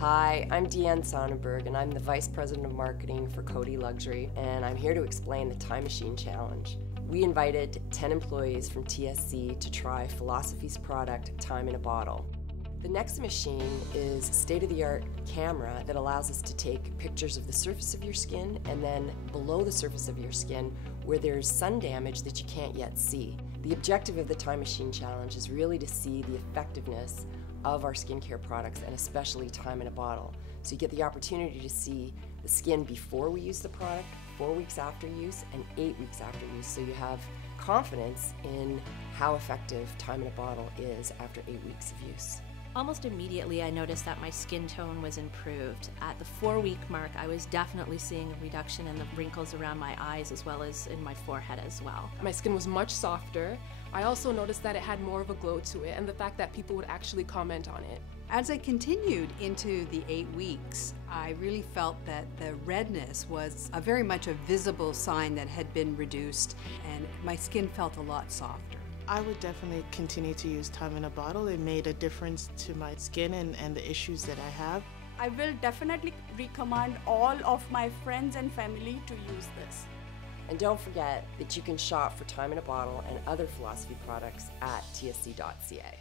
Hi, I'm Deanne Sonnenberg, and I'm the Vice President of Marketing for Coty Luxury, and I'm here to explain the Time Machine Challenge. We invited 10 employees from TSC to try Philosophy's product, Time in a Bottle. The Nexa machine is a state-of-the-art camera that allows us to take pictures of the surface of your skin and then below the surface of your skin where there's sun damage that you can't yet see. The objective of the Time Machine Challenge is really to see the effectiveness of our skincare products, and especially Time in a Bottle. So you get the opportunity to see the skin before we use the product, 4 weeks after use, and 8 weeks after use, so you have confidence in how effective Time in a Bottle is after 8 weeks of use. Almost immediately I noticed that my skin tone was improved. At the 4-week mark, I was definitely seeing a reduction in the wrinkles around my eyes as well as in my forehead as well. My skin was much softer. I also noticed that it had more of a glow to it, and the fact that people would actually comment on it. As I continued into the 8 weeks, I really felt that the redness was very much a visible sign that had been reduced, and my skin felt a lot softer. I would definitely continue to use Time in a Bottle. It made a difference to my skin and the issues that I have. I will definitely recommend all of my friends and family to use this. And don't forget that you can shop for Time in a Bottle and other Philosophy products at tsc.ca.